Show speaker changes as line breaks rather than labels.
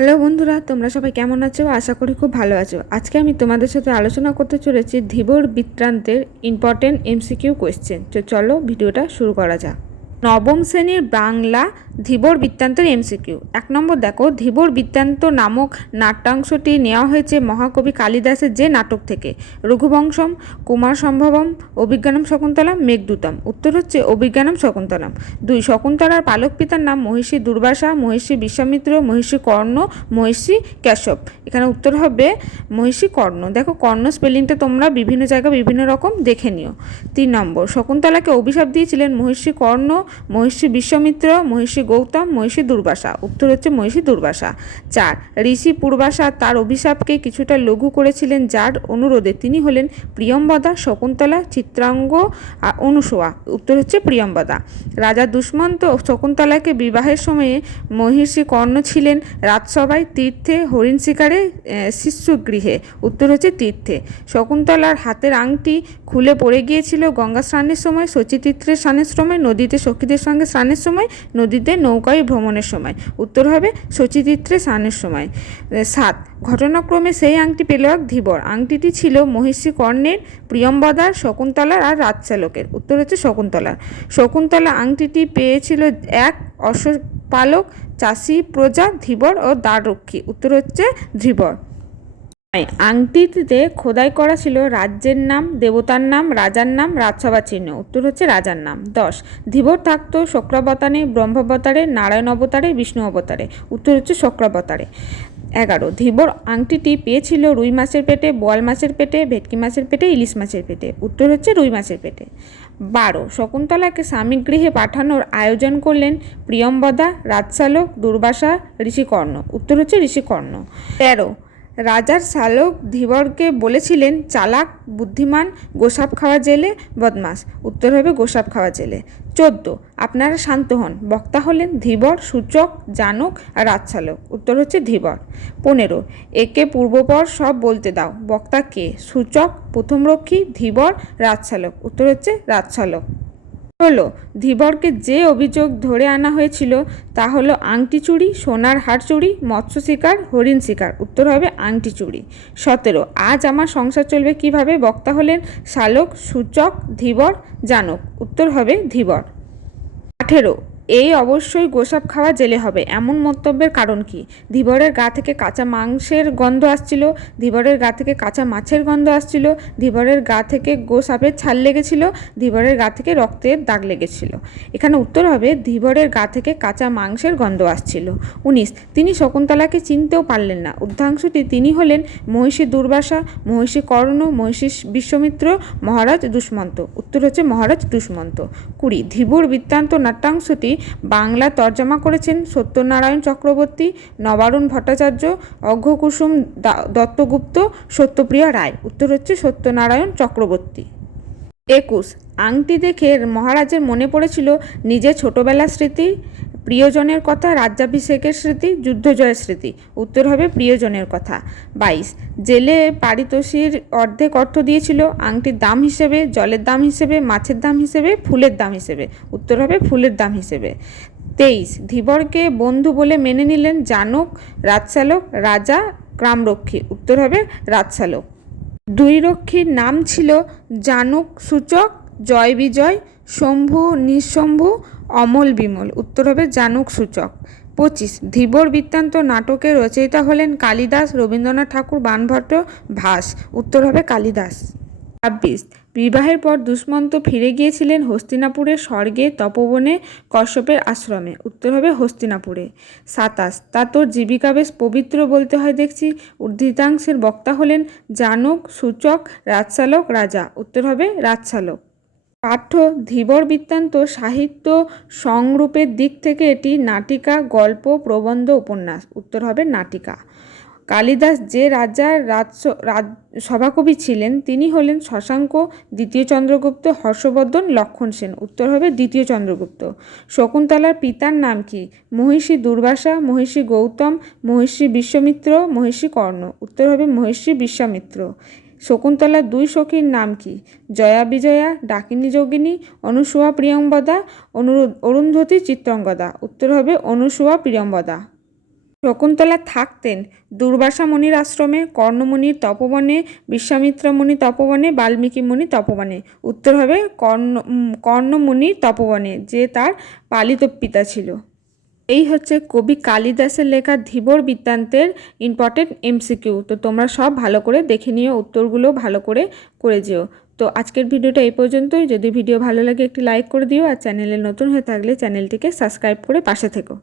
Hello বন্ধুরা, তোমরা সবাই কেমন আছো? আশা করি খুব ভালো আছো। আজকে আমি তোমাদের সাথে আলোচনা করতে চলেছি ধীবর বৃত্তান্তের ইম্পর্টেন্ট এমসিকিউ কোয়েশ্চেন তো চলো ভিডিওটা শুরু করা যাক। নবম শ্রেণির বাংলা ধীবর বৃত্তান্তের এমসিকিউ এক নম্বর দেখো, ধীবর বৃত্তান্ত নামক নাট্যাংশটি নেওয়া হয়েছে মহাকবি কালিদাসের যে নাটক থেকে। রঘুবংশম, কুমার সম্ভবম, অভিজ্ঞানম শকুন্তলাম, মেঘদূতম। উত্তর হচ্ছে অভিজ্ঞানম শকুন্তলাম। দুই শকুন্তলার পালক পিতার নাম মহিষী দুর্বাসা, মহিষী বিশ্বামিত্র, মহিষী কর্ণ, মহিষী কেশব। এখানে উত্তর হবে মহিষী কর্ণ। দেখো, কর্ণ স্পেলিংটা তোমরা বিভিন্ন জায়গায় বিভিন্ন রকম দেখে নিও। তিন নম্বর, শকুন্তলাকে অভিশাপ দিয়েছিলেন মহিষী কর্ণ, মহিষী বিশ্বামিত্র, মহিষী গৌতম মহিষী দুর্বাসা। উত্তর হচ্ছে মহিষী দুর্বাসা। চার, ঋষি পূর্বাসা তার অভিশাপকে কিছুটা লঘু করেছিলেন, যার অনুরোধে তিনি হলেন প্রিয়ম্বদা, শকুন্তলা, চিত্রাঙ্গ অনুসোয়া। উত্তর হচ্ছে প্রিয়ম্বদা। রাজা দুষ্মন্ত শকুন্তলাকে বিবাহের সময়ে মহিষী কর্ণ ছিলেন রাজসভায় তীর্থে হরিণ শিকারে শিষ্যগৃহে। উত্তর হচ্ছে তীর্থে। শকুন্তলার হাতের আংটি খুলে পড়ে গিয়েছিল গঙ্গা স্নানের সময় শচীতীর্থের স্নানের সময়, নদীতে সখীদের সঙ্গে স্নানের সময়, নদীতে নৌকায় ভ্রমণের সময়। উত্তর হবে শচীতীর্থে স্নানের সময়। সাত। ঘটনাক্রমে সেই আংটি পেল এক ধীবর। আংটিটি ছিল মহিষী কর্ণের, প্রিয়ম্বদার, শকুন্তলার আর রাজচালকের। উত্তর হচ্ছে শকুন্তলার। শকুন্তলা আংটিটি পেয়েছিল এক অশ্বপালক, চাষি, প্রজা, ধীবর ও দ্বাররক্ষী। উত্তর হচ্ছে ধীবর। আংটিতে খোদাই করা ছিল রাজ্যের নাম, দেবতার নাম, রাজার নাম রাজসভা চিহ্ন। উত্তর হচ্ছে রাজার নাম। দশ, ধীবর থাকত শুক্রাবতারে, ব্রহ্মাবতারে, নারায়ণ অবতারে, বিষ্ণু অবতারে। উত্তর হচ্ছে শুক্রাবতারে। এগারো, ধীবর আংটিটি পেয়েছিল রুই মাছের পেটে, বোয়াল মাছের পেটে, ভেটকি মাছের পেটে, ইলিশ মাছের পেটে। উত্তর হচ্ছে রুই মাছের পেটে। বারো, শকুন্তলাকে স্বামীগৃহে পাঠানোর আয়োজন করলেন প্রিয়ম্বদা, রাজশালক, দুর্বাসা, ঋষিকর্ণ। উত্তর হচ্ছে ঋষিকর্ণ। তেরো রাজার শালক ধীবরকে বলেছিলেন, চালাক, বুদ্ধিমান, গোসাপ খাওয়া জেলে বদমাস উত্তর হবে, গোসাপ খাওয়া জেলে। চোদ্দ, আপনারা শান্ত হন। বক্তা হলেন, ধীবর, সূচক, জানক আর রাজশালক। উত্তর হচ্ছে, ধীবর। পনেরো, একে পূর্বপর সব বলতে দাও। বক্তা কে? সূচক, প্রথমরক্ষী, ধীবর, রাজশালক। উত্তর হচ্ছে, রাজশালক। হলো, ধীবরকে যে অভিযোগ ধরে আনা হয়েছিল তা হলো আংটি চুরি, সোনার হার চুরি, মৎস্য শিকার, হরিণ শিকার। উত্তর হবে আংটি চুরি। সতেরো, আজ আমার সংসার চলবে কীভাবে? বক্তা হলেন শালক, সূচক, ধীবর, জানক। উত্তর হবে ধীবর। আঠেরো এই অবশ্যই গোসাপ খাওয়া জেলে হবে, এমন মন্তব্যের কারণ কি? ধীবরের গা থেকে কাঁচা মাংসের গন্ধ আসছিল, ধীবরের গা থেকে কাঁচা মাছের গন্ধ আসছিল, ধীবরের গা থেকে গোসাপের ছাল লেগেছিল, ধীবরের গা থেকে রক্তের দাগ লেগেছিল। এখানে উত্তর হবে, ধীবরের গা থেকে কাঁচা মাংসের গন্ধ আসছিল। উনিশ, তিনি শকুন্তলাকে চিনতেও পারলেন না। উদ্ধাংশটি তিনি হলেন মহিষী দুর্বাসা, মহিষী কর্ণ, মহিষী বিশ্বমিত্র, মহারাজ দুষ্মন্ত। উত্তর হচ্ছে মহারাজ দুষ্মন্ত। কুড়ি, ধীবর বৃত্তান্ত নাট্যাংশটি বাংলা তর্জমা করেছেন সত্যনারায়ণ চক্রবর্তী, নবারুণ ভট্টাচার্য অঘ্যকুসুম দত্তগুপ্ত, সত্যপ্রিয়া রায়। উত্তর হচ্ছে সত্যনারায়ণ চক্রবর্তী। একুশ, আংটি দেখে মহারাজের মনে পড়েছিল নিজের ছোটবেলার স্মৃতি। প্রিয়জনের কথা, রাজ্যাভিষেকের স্মৃতি, যুদ্ধজয়ের স্মৃতি। উত্তর হবে প্রিয়জনের কথা। বাইশ, জেলে পারিতোষীর অর্ধেক অর্থ দিয়েছিল, আংটির দাম হিসেবে, জলের দাম হিসেবে, মাছের দাম হিসেবে, ফুলের দাম হিসেবে। উত্তর হবে ফুলের দাম হিসেবে। তেইশ, ধীবরকে বন্ধু বলে মেনে নিলেন জানক রাজশালক রাজা, গ্রামরক্ষী। উত্তর হবে রাজশালক দুই রক্ষীর নাম ছিল জানক সূচক, জয় বিজয়, শম্ভু নিঃশম্ভু অমল বিমল উত্তর হবে জানুক সূচক। পঁচিশ, ধীবর বৃত্তান্ত নাটকের রচয়িতা হলেন কালিদাস রবীন্দ্রনাথ ঠাকুর, বানভট্ট ভাস। উত্তর হবে কালিদাস। ছাব্বিশ, বিবাহের পর দুষ্মন্ত ফিরে গিয়েছিলেন হস্তিনাপুরের স্বর্গে তপবনে কশ্যপের আশ্রমে। উত্তর হবে হস্তিনাপুরে। সাতাশ, তা তোর জীবিকা বেশ পবিত্র বলতে হয় দেখছি। উদ্ধৃতাংশের বক্তা হলেন জানক সূচক রাজশালক রাজা। উত্তর হবে রাজশালক পাঠ্য ধীবর বৃত্তান্ত সাহিত্য সংরূপের দিক থেকে এটি নাটিকা, গল্প, প্রবন্ধ, উপন্যাস। উত্তর হবে নাটিকা। কালিদাস যে রাজার রাজ, সভাকবি ছিলেন, তিনি হলেন শশাঙ্ক, দ্বিতীয় চন্দ্রগুপ্ত, হর্ষবর্ধন, লক্ষণ সেন। উত্তর হবে দ্বিতীয় চন্দ্রগুপ্ত। শকুন্তলার পিতার নাম কি? মহিষী দুর্বাসা, মহিষী গৌতম, মহিষী বিশ্বমিত্র, মহিষী কর্ণ। উত্তর হবে মহিষী বিশ্বামিত্র। শকুন্তলার দুই সখীর নাম কি? জয়া বিজয়া ডাকিনী যোগিনী অনুসুয়া প্রিয়ম্বদা অনুরোধ অরুন্ধতী চিত্রঙ্গদা উত্তর হবে অনুসুয়া প্রিয়ম্বদা। শকুন্তলা থাকতেন দুর্বাসা মুনির আশ্রমে কর্ণমুনির তপবনে বিশ্বামিত্র মুনি তপবনে বাল্মীকি মুনি তপবনে। উত্তর হবে কর্ণ উম, কর্ণমুনির তপবনে যে তার পালিত পিতা ছিল। এই হচ্ছে কবি কালিদাসের লেখা ধীবর বৃত্তান্তের ইম্পর্টেন্ট এমসিকিউ তো তোমরা সব ভালো করে দেখে নিও, উত্তরগুলো ভালো করে করে যেও। তো আজকের ভিডিওটা এই পর্যন্তই। যদি ভিডিও ভালো লাগে একটি লাইক করে দিও আর চ্যানেলে নতুন হয়ে থাকলে চ্যানেলটিকে সাবস্ক্রাইব করে পাশে থেকো।